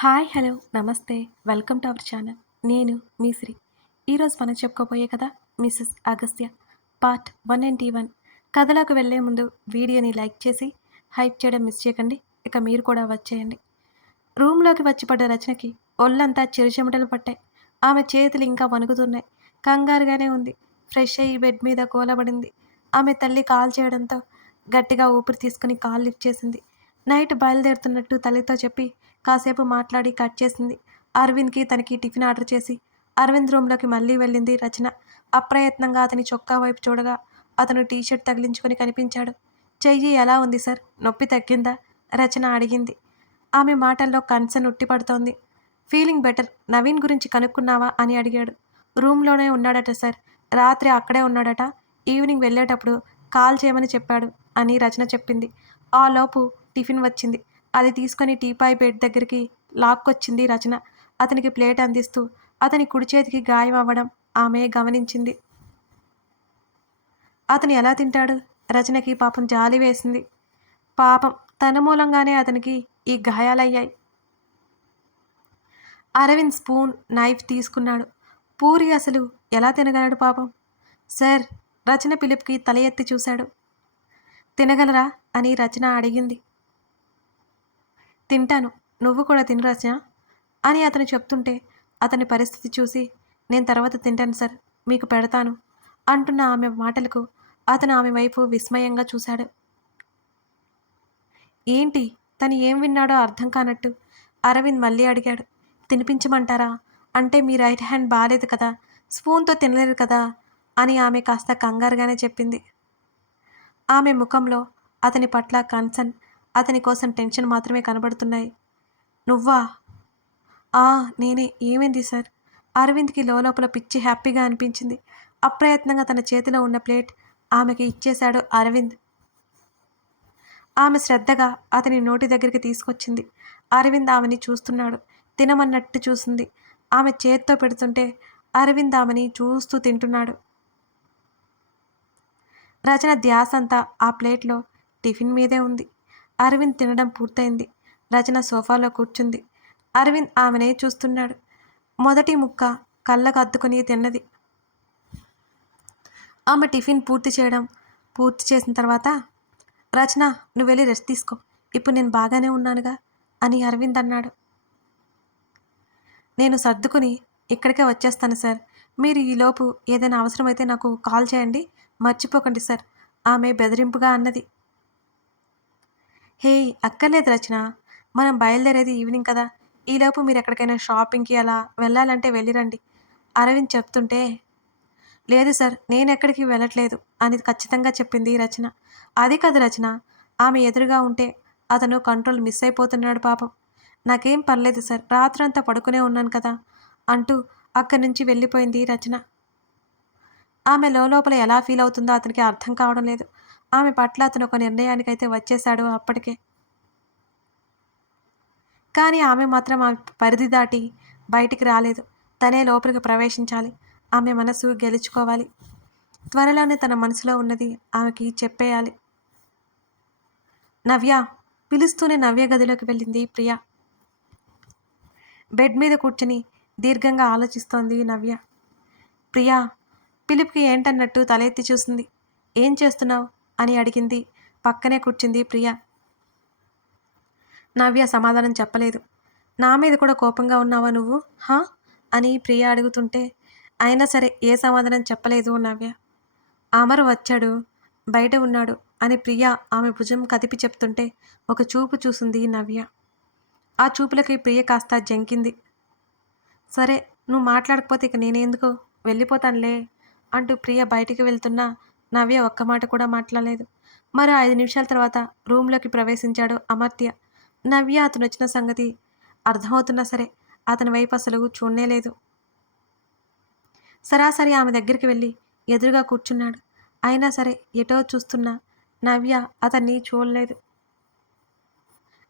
Hi hello నమస్తే welcome to our channel. నేను మీ శ్రీ. ఈరోజు మనం చెప్పుకోబోయే కథ మిసెస్ అగస్త్య పార్ట్ 191. కథలోకి వెళ్ళే ముందు వీడియోని లైక్ చేసి హైప్ చేయడం మిస్ చేయకండి. ఇక మీరు కూడా వచ్చేయండి. రూమ్లోకి వచ్చి పడ్డ రచనకి ఒళ్ళంతా చిరుచెమటలు పట్టాయి. ఆమె చేతులు ఇంకా వణుకుతున్నాయి. కంగారుగానే ఉంది. ఫ్రెష్ అయ్యి బెడ్ మీద కూలబడింది. ఆమె తల్లి కాల్ చేయడంతో గట్టిగా ఊపిరి తీసుకుని కాల్ లిఫ్ట్ చేసింది. నైట్ బయలుదేరుతున్నట్టు తల్లితో చెప్పి కాసేపు మాట్లాడి కట్ చేసింది. అరవింద్కి తనకి టిఫిన్ ఆర్డర్ చేసి అరవింద్ రూమ్లోకి మళ్ళీ వెళ్ళింది రచన. అప్రయత్నంగా అతని చొక్కా వైపు చూడగా అతను టీషర్ట్ తగిలించుకొని కనిపించాడు. చెయ్యి ఎలా ఉంది సార్, నొప్పి తగ్గిందా? రచన అడిగింది. ఆమె మాటల్లో కన్సర్న్ ఉట్టిపడుతోంది. Feeling better. నవీన్ గురించి కనుక్కున్నావా అని అడిగాడు. రూమ్లోనే ఉన్నాడట సార్. రాత్రి అక్కడే ఉన్నాడట. ఈవినింగ్ వెళ్ళేటప్పుడు కాల్ చేయమని చెప్పాడు అని రచన చెప్పింది. ఆ లోపు టిఫిన్ వచ్చింది. అది తీసుకొని టీపాయ్ బెడ్ దగ్గరికి లాక్కొచ్చింది రచన. అతనికి ప్లేట్ అందిస్తూ అతని కుడి చేతికి గాయం అవ్వడం ఆమె గమనించింది. అతను ఎలా తింటాడు? రచనకి పాపం జాలి వేసింది. పాపం తన మూలంగానే అతనికి ఈ గాయాలయ్యాయి. అరవింద్ స్పూన్ నైఫ్ తీసుకున్నాడు. పూరి అసలు ఎలా తినగలడు పాపం? సార్, రచన పిలుపుకి తల ఎత్తి చూశాడు. తినగలరా అని రచన అడిగింది. తింటాను, నువ్వు కూడా తిను రచన అని అతను చెప్తుంటే అతని పరిస్థితి చూసి నేను తర్వాత తింటాను సార్, మీకు పెడతాను అంటున్న ఆమె మాటలకు అతను ఆమె వైపు విస్మయంగా చూశాడు. ఏంటి, తను ఏం విన్నాడో అర్థం కానట్టు అరవింద్ మళ్ళీ అడిగాడు. తినిపించమంటారా? అంటే మీ రైట్ హ్యాండ్ బాలేదు కదా, స్పూన్తో తినలేరు కదా అని ఆమె కాస్త కంగారుగానే చెప్పింది. ఆమె ముఖంలో అతని పట్ల కన్సర్న్, అతని కోసం టెన్షన్ మాత్రమే కనబడుతున్నాయి. నువ్వా? నేనే. ఏమైంది సార్? అరవింద్కి లోపల పిచ్చి హ్యాపీగా అనిపించింది. అప్రయత్నంగా తన చేతిలో ఉన్న ప్లేట్ ఆమెకి ఇచ్చేశాడు అరవింద్. ఆమె శ్రద్ధగా అతని నోటి దగ్గరికి తీసుకొచ్చింది. అరవింద్ ఆమెని చూస్తున్నాడు. తినమన్నట్టు చూసింది. ఆమె చేత్తో పెడుతుంటే అరవింద్ ఆమెని చూస్తూ తింటున్నాడు. రచన ధ్యాసంతా ఆ ప్లేట్లో టిఫిన్ మీదే ఉంది. అరవింద్ తినడం పూర్తయింది. రచన సోఫాలో కూర్చుంది. అరవింద్ ఆమెనే చూస్తున్నాడు. మొదటి ముక్క కళ్ళకు అద్దుకొని తిన్నది. ఆమె టిఫిన్ పూర్తి చేసిన తర్వాత, రచన నువ్వు వెళ్ళి రెస్ట్ తీసుకో, ఇప్పుడు నేను బాగానే ఉన్నానుగా అని అరవింద్ అన్నాడు. నేను సర్దుకుని ఇక్కడికే వచ్చేస్తాను సార్. మీరు ఈలోపు ఏదైనా అవసరమైతే నాకు కాల్ చేయండి, మర్చిపోకండి సార్ ఆమె బెదిరింపుగా అన్నది. హే, అక్కర్లేదు రచన, మనం బయలుదేరేది ఈవినింగ్ కదా, ఈలోపు మీరు ఎక్కడికైనా షాపింగ్కి అలా వెళ్ళాలంటే వెళ్ళిరండి అరవింద్ చెప్తుంటే, లేదు సార్, నేనెక్కడికి వెళ్ళట్లేదు అని ఖచ్చితంగా చెప్పింది రచన. అది కాదు రచన, ఆమె ఎదురుగా ఉంటే అతను కంట్రోల్ మిస్ అయిపోతున్నాడు పాపం. నాకేం పర్లేదు సార్, రాత్రంతా పడుకునే ఉన్నాను కదా అంటూ అక్కడి నుంచి వెళ్ళిపోయింది రచన. ఆమె లోపల ఎలా ఫీల్ అవుతుందో అతనికి అర్థం కావడం లేదు. ఆమె పట్ల అతను ఒక నిర్ణయానికైతే వచ్చేశాడు అప్పటికే. కానీ ఆమె మాత్రం ఆమె పరిధి దాటి బయటికి రాలేదు. తనే లోపలికి ప్రవేశించాలి. ఆమె మనసు గెలుచుకోవాలి. త్వరలోనే తన మనసులో ఉన్నది ఆమెకి చెప్పేయాలి. నవ్య పిలుస్తూనే నవ్య గదిలోకి వెళ్ళింది ప్రియ. బెడ్ మీద కూర్చుని దీర్ఘంగా ఆలోచిస్తోంది నవ్య. ప్రియా పిలుపుకి ఏంటన్నట్టు తల ఎత్తి చూసింది. ఏం చేస్తున్నావు అని అడిగింది. పక్కనే కూర్చుంది ప్రియ. నవ్య సమాధానం చెప్పలేదు. నా మీద కూడా కోపంగా ఉన్నావా నువ్వు అని ప్రియ అడుగుతుంటే అయినా సరే ఏ సమాధానం చెప్పలేదు నవ్య. అమర్ వచ్చాడు, బయట ఉన్నాడు అని ప్రియ ఆమె భుజం కదిపి చెప్తుంటే ఒక చూపు చూసింది నవ్య. ఆ చూపులకి ప్రియ కాస్త జంకింది. సరే, నువ్వు మాట్లాడకపోతే ఇక నేనేందుకు, వెళ్ళిపోతానులే అంటూ ప్రియ బయటికి వెళ్తున్నా నవ్య ఒక్క మాట కూడా మాట్లాడలేదు. మరో 5 నిమిషాల తర్వాత రూమ్లోకి ప్రవేశించాడు అమర్త్య. నవ్య అతను వచ్చిన సంగతి అర్థమవుతున్నా సరే అతని వైపు అసలు చూడనేలేదు. సరాసరి ఆమె దగ్గరికి వెళ్ళి ఎదురుగా కూర్చున్నాడు. అయినా సరే ఎటో చూస్తున్న నవ్య అతన్ని చూడలేదు.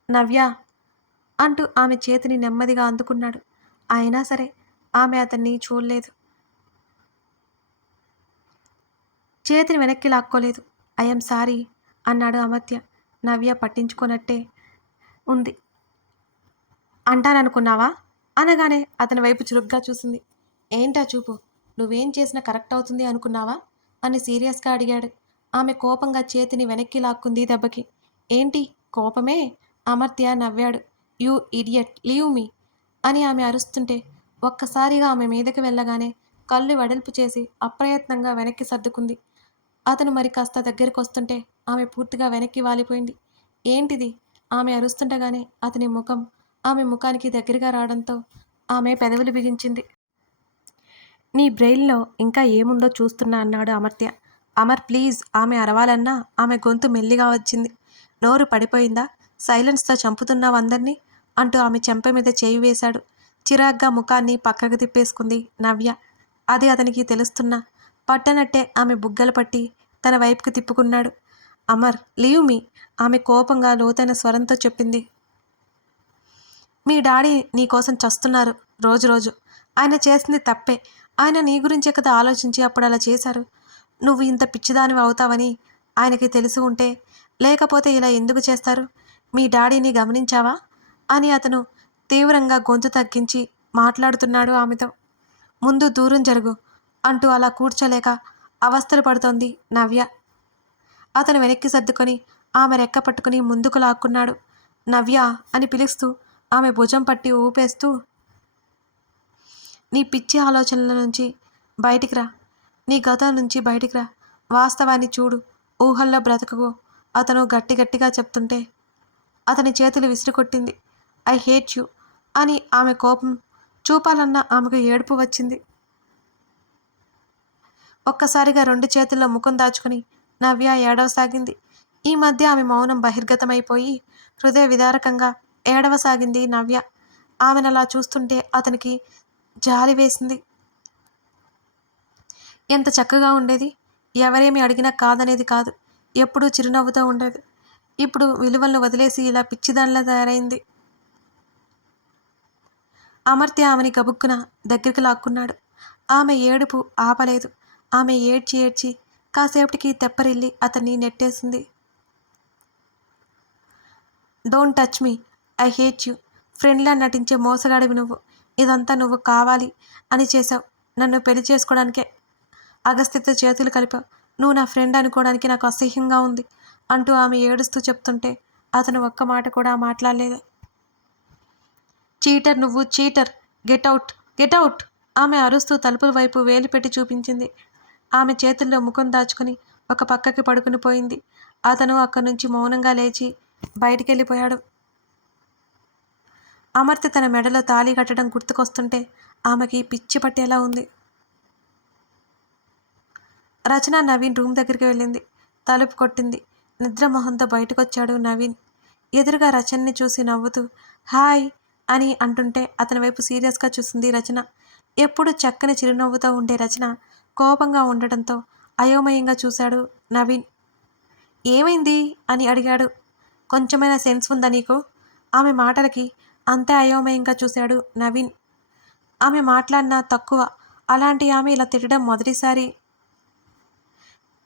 నవ్య అంటూ ఆమె చేతిని నెమ్మదిగా అందుకున్నాడు. అయినా సరే ఆమె అతన్ని చూడలేదు. చేతిని వెనక్కి లాక్కోలేదు. ఐఎమ్ సారీ అన్నాడు అమర్త్య. నవ్య పట్టించుకోనట్టే ఉంది. అంటాననుకున్నావా అనగానే అతని వైపు చురుగ్గా చూసింది. ఏంటా చూపు, నువ్వేం చేసినా కరెక్ట్ అవుతుంది అనుకున్నావా అని సీరియస్గా అడిగాడు. ఆమె కోపంగా చేతిని వెనక్కి లాక్కుంది దెబ్బకి. ఏంటి కోపమే? అమర్త్య నవ్వాడు. యూ ఇడియట్ లీవ్ మీ అని ఆమె అరుస్తుంటే ఒక్కసారిగా ఆమె మీదకి వెళ్ళగానే కళ్ళు వెడల్పు చేసి అప్రయత్నంగా వెనక్కి సర్దుకుంది. అతను మరి కాస్త దగ్గరికొస్తుంటే ఆమె పూర్తిగా వెనక్కి వాలిపోయింది. ఏంటిది? ఆమె అరుస్తుండగానే అతని ముఖం ఆమె ముఖానికి దగ్గరగా రావడంతో ఆమె పెదవులు బిగించింది. నీ బ్రెయిన్‌లో ఇంకా ఏముందో చూస్తున్నా అన్నాడు అమర్త్య. అమర్ ప్లీజ్ ఆమె అరవాలన్నా ఆమె గొంతు మెల్లిగా వచ్చింది. నోరు పడిపోయిందా? సైలెన్స్‌తో చంపుతున్నావు అందర్నీ అంటూ ఆమె చెంప మీద చేయి వేశాడు. చిరాగ్గా ముఖాన్ని పక్కకు తిప్పేసుకుంది నవ్య. అది అతనికి తెలుస్తున్నా పట్టనట్టే ఆమె బుగ్గలు పట్టి తన వైపుకి తిప్పుకున్నాడు. అమర్ లీవ్ మీ ఆమె కోపంగా లోతైన స్వరంతో చెప్పింది. మీ డాడీ నీకోసం చస్తున్నారు రోజు రోజు. ఆయన చేసింది తప్పే. ఆయన నీ గురించే కదా ఆలోచించి అప్పుడు అలా చేశారు. నువ్వు ఇంత పిచ్చిదానివి అవుతావని ఆయనకి తెలిసి ఉంటే, లేకపోతే ఇలా ఎందుకు చేస్తారు? మీ డాడీని గమనించావా అని అతను తీవ్రంగా గొంతు తగ్గించి మాట్లాడుతున్నాడు ఆమెతో. ముందు దూరం జరుగు అంటూ అలా కూర్చోలేక అవస్థలు పడుతోంది నవ్య. అతను వెనక్కి సర్దుకొని ఆమె రెక్క పట్టుకుని ముందుకు లాక్కున్నాడు. నవ్య అని పిలుస్తూ ఆమె భుజం పట్టి ఊపేస్తూ, నీ పిచ్చి ఆలోచనల నుంచి బయటికి రా, నీ గతం నుంచి బయటికి రా, వాస్తవాన్ని చూడు, ఊహల్లో బ్రతకకు అతను గట్టిగా చెప్తుంటే అతని చేతులు విసిరికొట్టింది. ఐ హేట్ యు అని ఆమె కోపం చూపాలన్న ఆమెకు ఏడుపు వచ్చింది. ఒక్కసారిగా 2 చేతుల్లో ముఖం దాచుకుని నవ్య ఏడవసాగింది. ఈ మధ్య ఆమె మౌనం బహిర్గతమైపోయి హృదయ విదారకంగా ఏడవసాగింది నవ్య. ఆమెనలా చూస్తుంటే అతనికి జాలి వేసింది. ఎంత చక్కగా ఉండేది. ఎవరేమి అడిగినా కాదనేది కాదు. ఎప్పుడూ చిరునవ్వుతో ఉండేది. ఇప్పుడు విలువలను వదిలేసి ఇలా పిచ్చిదానిలా తయారైంది. అమర్త్య ఆమెని గబుక్కున దగ్గరికి లాక్కున్నాడు. ఆమె ఏడుపు ఆపలేదు. ఆమె ఏడ్చి కాసేపటికి తెప్పరిల్లి అతన్ని నెట్టేసింది. Don't touch me, I hate you. ఫ్రెండ్లా నటించే మోసగాడివి నువ్వు. ఇదంతా నువ్వు కావాలి అని చేశావు. నన్ను పెళ్లి చేసుకోవడానికే అగస్త్యతో చేతులు కలిపావు. నువ్వు నా ఫ్రెండ్ అనుకోవడానికి నాకు అసహ్యంగా ఉంది అంటూ ఆమె ఏడుస్తూ చెప్తుంటే అతను ఒక్క మాట కూడా మాట్లాడలేదు. చీటర్ నువ్వు, చీటర్, గెట్అవుట్ గెట్అవుట్ ఆమె అరుస్తూ తలుపుల వైపు వేలు పెట్టి చూపించింది. ఆమె చేతుల్లో ముఖం దాచుకుని ఒక పక్కకి పడుకుని పోయింది. అతను అక్కడి నుంచి మౌనంగా లేచి బయటికెళ్ళిపోయాడు. అమర్త్య తన మెడలో తాళి కట్టడం గుర్తుకొస్తుంటే ఆమెకి పిచ్చి పట్టేలా ఉంది. రచన నవీన్ రూమ్ దగ్గరికి వెళ్ళింది. తలుపు కొట్టింది. నిద్రమొహంతో బయటకొచ్చాడు నవీన్. ఎదురుగా రచనని చూసి నవ్వుతూ హాయ్ అని అంటుంటే అతని వైపు సీరియస్గా చూసింది రచన. ఎప్పుడు చక్కని చిరునవ్వుతో ఉండే రచన కోపంగా ఉండటంతో అయోమయంగా చూశాడు నవీన్. ఏమైంది అని అడిగాడు. కొంచెమైనా సెన్స్ ఉందా నీకు? ఆమె మాటలకి అంతే అయోమయంగా చూశాడు నవీన్. ఆమె మాట్లాడినా తక్కువ. అలాంటి ఆమె ఇలా తిట్టడం మొదటిసారి.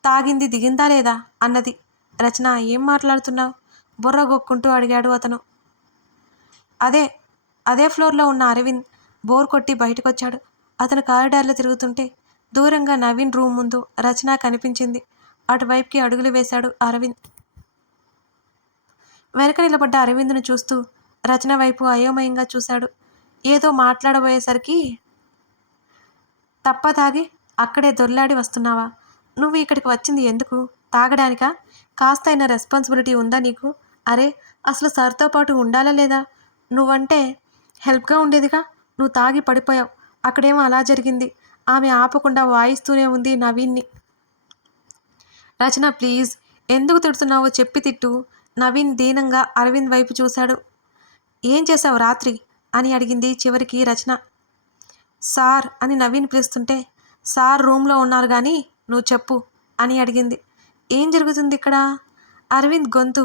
తాగింది దిగిందా లేదా అన్నది. రచన ఏం మాట్లాడుతున్నావు? బుర్ర గొక్కుంటూ అడిగాడు అతను. అదే ఫ్లోర్లో ఉన్న అరవింద్ బోర్ కొట్టి బయటకొచ్చాడు. అతను కారిడార్లో తిరుగుతుంటే దూరంగా నవీన్ రూమ్ ముందు రచన కనిపించింది. అటువైపుకి అడుగులు వేశాడు అరవింద్. వెనక నిలబడ్డ అరవింద్ను చూస్తూ రచన వైపు అయోమయంగా చూశాడు. ఏదో మాట్లాడబోయేసరికి తప్ప తాగి అక్కడే దొర్లాడి వస్తున్నావా? నువ్వు ఇక్కడికి వచ్చింది ఎందుకు? తాగడానికా? కాస్తైనా రెస్పాన్సిబిలిటీ ఉందా నీకు? అరే అసలు సార్తో పాటు ఉండాలా లేదా? నువ్వంటే హెల్ప్గా ఉండేదిగా. నువ్వు తాగి పడిపోయావు. అక్కడేమో అలా జరిగింది. ఆమె ఆపకుండా వాయిస్తూనే ఉంది నవీన్ని. రచన ప్లీజ్ ఎందుకు తిడుతున్నావో చెప్పి తిట్టు. నవీన్ దీనంగా అరవింద్ వైపు చూశాడు. ఏం చేశావు రాత్రి అని అడిగింది చివరికి రచన. సార్ అని నవీన్ పిలుస్తుంటే సార్ రూమ్లో ఉన్నారు కానీ నువ్వు చెప్పు అని అడిగింది. ఏం జరుగుతుంది ఇక్కడ? అరవింద్ గొంతు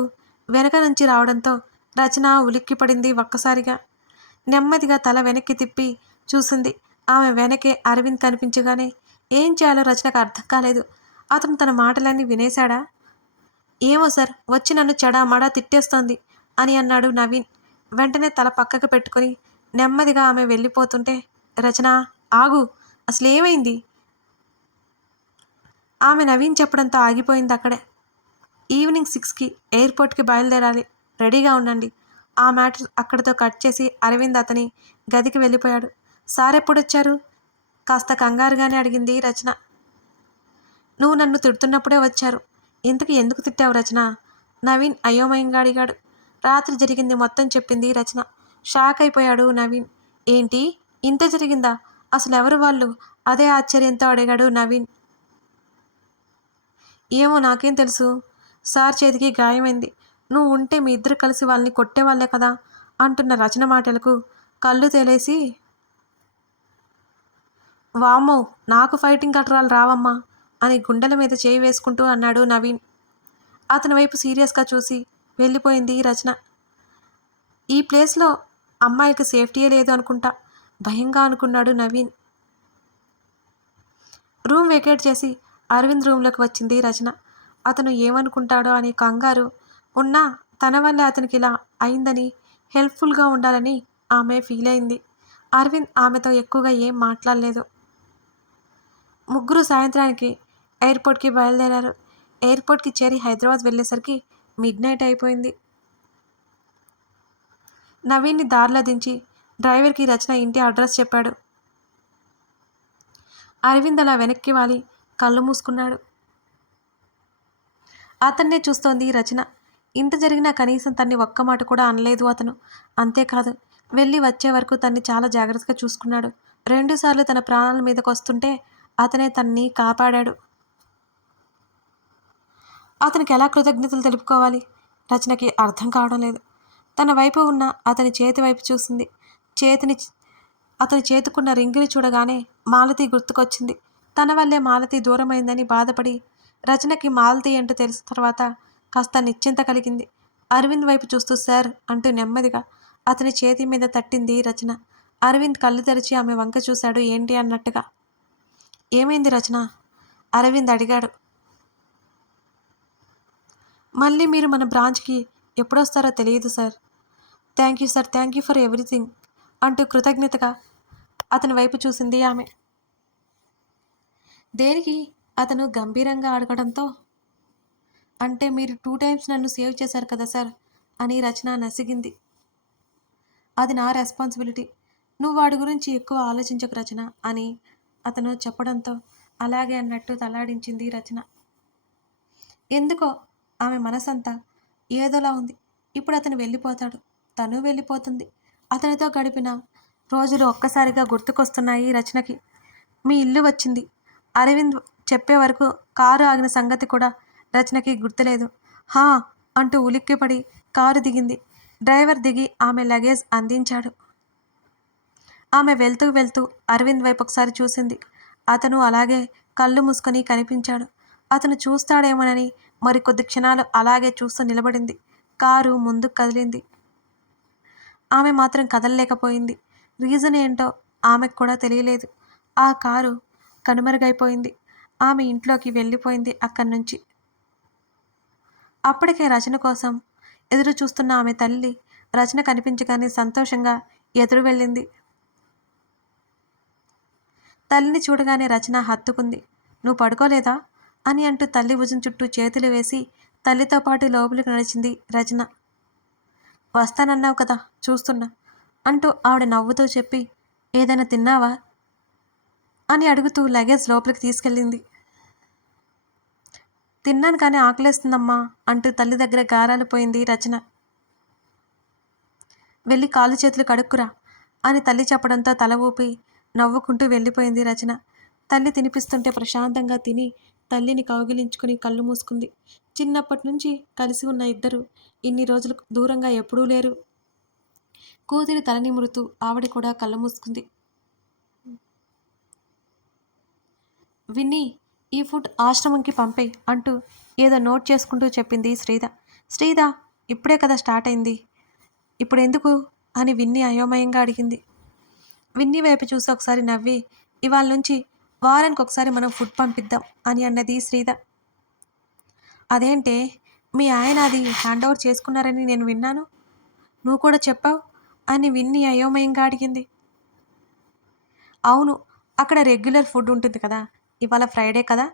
వెనక నుంచి రావడంతో రచన ఉలిక్కిపడింది ఒక్కసారిగా. నెమ్మదిగా తల వెనక్కి తిప్పి చూసింది. ఆమె వెనకే అరవింద్ కనిపించగానే ఏం చేయాలో రచనకు అర్థం కాలేదు. అతను తన మాటలన్నీ వినేశాడా? ఏమో సార్ వచ్చి నన్ను చెడామడా తిట్టేస్తోంది అని అన్నాడు నవీన్. వెంటనే తల పక్కకు పెట్టుకొని నెమ్మదిగా ఆమె వెళ్ళిపోతుంటే, రచన ఆగు, అసలేమైంది? ఆమె నవీన్ చెప్పడంతో ఆగిపోయింది అక్కడే. ఈవినింగ్ 6కి ఎయిర్పోర్ట్కి బయలుదేరాలి, రెడీగా ఉండండి. ఆ మ్యాటర్ అక్కడితో కట్ చేసి అరవింద్ అతని గదికి వెళ్ళిపోయాడు. సార్ ఎప్పుడొచ్చారు? కాస్త కంగారుగానే అడిగింది రచన. నువ్వు నన్ను తిడుతున్నప్పుడే వచ్చారు. ఇంతకు ఎందుకు తిట్టావు రచన? నవీన్ అయోమయంగా అడిగాడు. రాత్రి జరిగింది మొత్తం చెప్పింది రచన. షాక్ అయిపోయాడు నవీన్. ఏంటి, ఇంత జరిగిందా? అసలు ఎవరు వాళ్ళు? అదే ఆశ్చర్యంతో అడిగాడు నవీన్. ఏమో, నాకేం తెలుసు. సార్ చేతికి గాయమైంది. నువ్వు ఉంటే మీ ఇద్దరు కలిసి వాళ్ళని కొట్టేవాళ్లే కదా అంటున్న రచన మాటలకు కళ్ళు తేలేసి, వామ్మో, నాకు ఫైటింగ్ కట్టరాలు రావమ్మా అని గుండెల మీద చేయి వేసుకుంటూ అన్నాడు నవీన్. అతని వైపు సీరియస్గా చూసి వెళ్ళిపోయింది రచన. ఈ ప్లేస్లో అమ్మాయికి సేఫ్టీయే లేదు అనుకుంటా, భయంగా అనుకున్నాడు నవీన్. రూమ్ వెకేట్ చేసి అరవింద్ రూమ్లోకి వచ్చింది రచన. అతను ఏమనుకుంటాడో అని కంగారు ఉన్నా తన వల్లే అతనికి ఇలా అయిందని, హెల్ప్ఫుల్గా ఉండాలని ఆమె ఫీల్ అయింది. అరవింద్ ఆమెతో ఎక్కువగా ఏం మాట్లాడలేదు. ముగ్గురు సాయంత్రానికి ఎయిర్పోర్ట్కి బయలుదేరారు. ఎయిర్పోర్ట్కి చేరి హైదరాబాద్ వెళ్ళేసరికి మిడ్నైట్ అయిపోయింది. నవీన్ని దారిలో దించి డ్రైవర్కి రచన ఇంటి అడ్రస్ చెప్పాడు. అరవింద్ అలా వెనక్కి వాలి కళ్ళు మూసుకున్నాడు. అతన్నే చూస్తోంది రచన. ఇంత జరిగినా కనీసం తన్ని ఒక్క మాట కూడా అనలేదు అతను. అంతేకాదు, వెళ్ళి వచ్చే వరకు తన్ని చాలా జాగ్రత్తగా చూసుకున్నాడు. 2 సార్లు తన ప్రాణాల మీదకు వస్తుంటే అతనే తన్ని కాపాడాడు. అతనికి ఎలా కృతజ్ఞతలు తెలుపుకోవాలి? రచనకి అర్థం కావడం లేదు. తన వైపు ఉన్న అతని చేతి వైపు చూసింది. అతని చేతుకున్న రింగుని చూడగానే మాలతి గుర్తుకొచ్చింది. తన వల్లే మాలతి దూరమైందని బాధపడి రచనకి మాలతి ఏంటో తెలిసిన తర్వాత కాస్త నిశ్చింత కలిగింది. అరవింద్ వైపు చూస్తూ సార్ అంటూ నెమ్మదిగా అతని చేతి మీద తట్టింది రచన. అరవింద్ కళ్ళు తెరిచి ఆమె వంక చూశాడు, ఏంటి అన్నట్టుగా. ఏమైంది రచన? అరవింద్ అడిగాడు. మళ్ళీ మీరు మన బ్రాంచ్కి ఎప్పుడొస్తారో తెలియదు sir. Thank you sir, thank you for everything అంటూ కృతజ్ఞతగా అతని వైపు చూసింది ఆమె. దేనికి? అతను గంభీరంగా అడగడంతో, అంటే మీరు 2 టైమ్స్ నన్ను సేవ్ చేశారు కదా సార్ అని రచన నసిగింది. అది నా రెస్పాన్సిబిలిటీ. నువ్వు వాడి గురించి ఎక్కువ ఆలోచించకు రచన అని అతను చెప్పడంతో అలాగే అన్నట్టు తలాడించింది రచన. ఎందుకో ఆమె మనసంతా ఏదోలా ఉంది. ఇప్పుడు అతను వెళ్ళిపోతాడు, తను వెళ్ళిపోతుంది. అతనితో గడిపిన రోజులు ఒక్కసారిగా గుర్తుకొస్తున్నాయి రచనకి. మీ ఇల్లు వచ్చింది. అరవింద్ చెప్పే వరకు కారు ఆగిన సంగతి కూడా రచనకి గుర్తులేదు. హా అంటూ ఉలిక్కిపడి కారు దిగింది. డ్రైవర్ దిగి ఆమె లగేజ్ అందించాడు. ఆమె వెళ్తూ వెళ్తూ అరవింద్ వైపు ఒకసారి చూసింది. అతను అలాగే కళ్ళు మూసుకొని కనిపించాడు. అతను చూస్తాడేమోనని మరికొద్ది క్షణాలు అలాగే చూస్తూ నిలబడింది. కారు ముందుకు కదిలింది. ఆమె మాత్రం కదలలేకపోయింది. రీజన్ ఏంటో ఆమెకు కూడా తెలియలేదు. ఆ కారు కనుమరుగైపోయింది. ఆమె ఇంట్లోకి వెళ్ళిపోయింది అక్కడి నుంచి. అప్పటికే రచన కోసం ఎదురు చూస్తున్న ఆమె తల్లి రచన కనిపించగానే సంతోషంగా ఎదురు వెళ్ళింది. తల్లిని చూడగానే రచన హత్తుకుంది. నువ్వు పడుకోలేదా అని అంటూ తల్లి భుజం చుట్టూ చేతులు వేసి తల్లితో పాటు లోపలికి నడిచింది రచన. వస్తానన్నావు కదా, చూస్తున్నా అంటూ ఆవిడ నవ్వుతూ చెప్పి, ఏదైనా తిన్నావా అని అడుగుతూ లగేజ్ లోపలికి తీసుకెళ్ళింది. తిన్నాను కానీ ఆకలేస్తుందమ్మా అంటూ తల్లి దగ్గర గారాలు పోయింది రచన. వెళ్ళి కాళ్ళు చేతులు కడుక్కురా అని తల్లి చెప్పడంతో తల ఊపి నవ్వుకుంటూ వెళ్ళిపోయింది రచన. తల్లి తినిపిస్తుంటే ప్రశాంతంగా తిని తల్లిని కౌగిలించుకుని కళ్ళు మూసుకుంది. చిన్నప్పటి నుంచి కలిసి ఉన్న ఇద్దరు ఇన్ని రోజులు దూరంగా ఎప్పుడూ లేరు. కూతురి తల నిమురుతూ ఆవిడ కూడా కళ్ళు మూసుకుంది. విన్నీ, ఈ ఫుడ్ ఆశ్రమంకి పంపేయ్ అంటూ ఏదో నోట్ చేసుకుంటూ చెప్పింది శ్రీద. శ్రీద, ఇప్పుడే కదా స్టార్ట్ అయింది, ఇప్పుడెందుకు అని విన్నీ అయోమయంగా అడిగింది. విన్నీ వైపు చూసి ఒకసారి నవ్వి, ఇవాళ నుంచి వారానికి ఒకసారి మనం ఫుడ్ పంపిద్దాం అని అన్నది శ్రీద. అదేంటే, మీ ఆయన అది హ్యాండ్ ఓవర్ చేసుకున్నారని నేను విన్నాను. నువ్వు కూడా చెప్పావు అని విన్ని అయోమయంగా అడిగింది. అవును, అక్కడ రెగ్యులర్ ఫుడ్ ఉంటుంది కదా, ఇవాళ ఫ్రైడే కదా,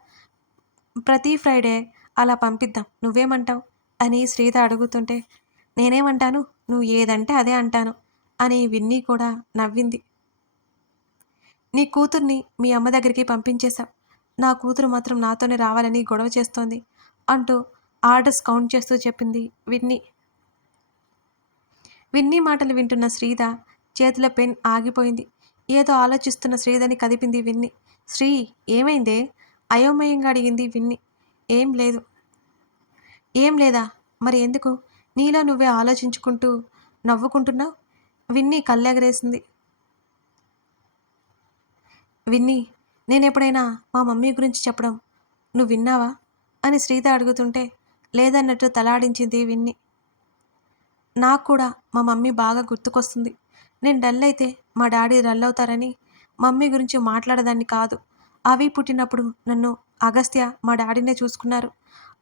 ప్రతి ఫ్రైడే అలా పంపిద్దాం, నువ్వేమంటావు అని శ్రీత అడుగుతుంటే, నేనేమంటాను, నువ్వు ఏదంటే అదే అంటాను అని విన్నీ కూడా నవ్వింది. నీ కూతుర్ని మీ అమ్మ దగ్గరికి పంపించేశావు, నా కూతురు మాత్రం నాతోనే రావాలని గొడవ చేస్తోంది అంటూ ఆర్డర్స్ కౌంట్ చేస్తూ చెప్పింది విన్నీ. విన్నీ మాటలు వింటున్న శ్రీద చేతిలో పెన్ ఆగిపోయింది. ఏదో ఆలోచిస్తున్న శ్రీదని కదిపింది విన్ని. శ్రీ, ఏమైందే అయోమయంగా అడిగింది విన్ని. ఏం లేదు. ఏం లేదా? మరి ఎందుకు నీలో నువ్వే ఆలోచించుకుంటూ నవ్వుకుంటున్నావు? విన్ని కళ్ళెగరేసింది. విన్నీ, నేనెప్పుడైనా మా మమ్మీ గురించి చెప్పడం నువ్వు విన్నావా అని శ్రీత అడుగుతుంటే లేదన్నట్టు తలాడించింది విన్ని. నాకు కూడా మా మమ్మీ బాగా గుర్తుకొస్తుంది. నేను డల్ అయితే మా డాడీ డల్ అవుతారని మమ్మీ గురించి మాట్లాడదాన్ని కాదు. అవి పుట్టినప్పుడు నన్ను అగస్త్య మా డాడీనే చూసుకున్నారు.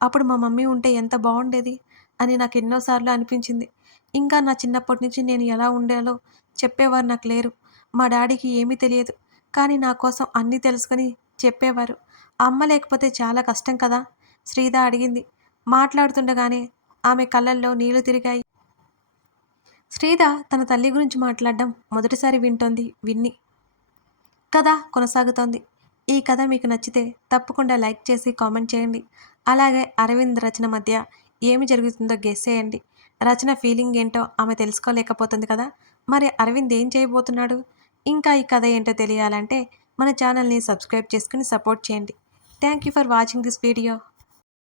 అప్పుడు మా మమ్మీ ఉంటే ఎంత బాగుండేది అని నాకు ఎన్నోసార్లు అనిపించింది. ఇంకా నా చిన్నప్పటి నుంచి నేను ఎలా ఉండాలో చెప్పేవారు నాకు లేరు. మా డాడీకి ఏమీ తెలియదు, కానీ నా కోసం అన్నీ తెలుసుకొని చెప్పేవారు. అమ్మ లేకపోతే చాలా కష్టం కదా, శ్రీద అడిగింది. మాట్లాడుతుండగానే ఆమె కళ్ళల్లో నీళ్లు తిరిగాయి. శ్రీద తన తల్లి గురించి మాట్లాడడం మొదటిసారి వింటోంది విన్ని. కథ కొనసాగుతోంది. ఈ కథ మీకు నచ్చితే తప్పకుండా లైక్ చేసి కామెంట్ చేయండి. అలాగే అరవింద్ రచన మధ్య ఏమి జరుగుతుందో గెస్ చేయండి. రచన ఫీలింగ్ ఏంటో ఆమె తెలుసుకోలేకపోతుంది కదా, మరి అరవింద్ ఏం చేయబోతున్నాడు? ఇంకా ఈ కథ ఏంటో తెలియాలంటే మన ఛానల్ని సబ్స్క్రైబ్ చేసుకుని సపోర్ట్ చేయండి. Thank you for watching this video.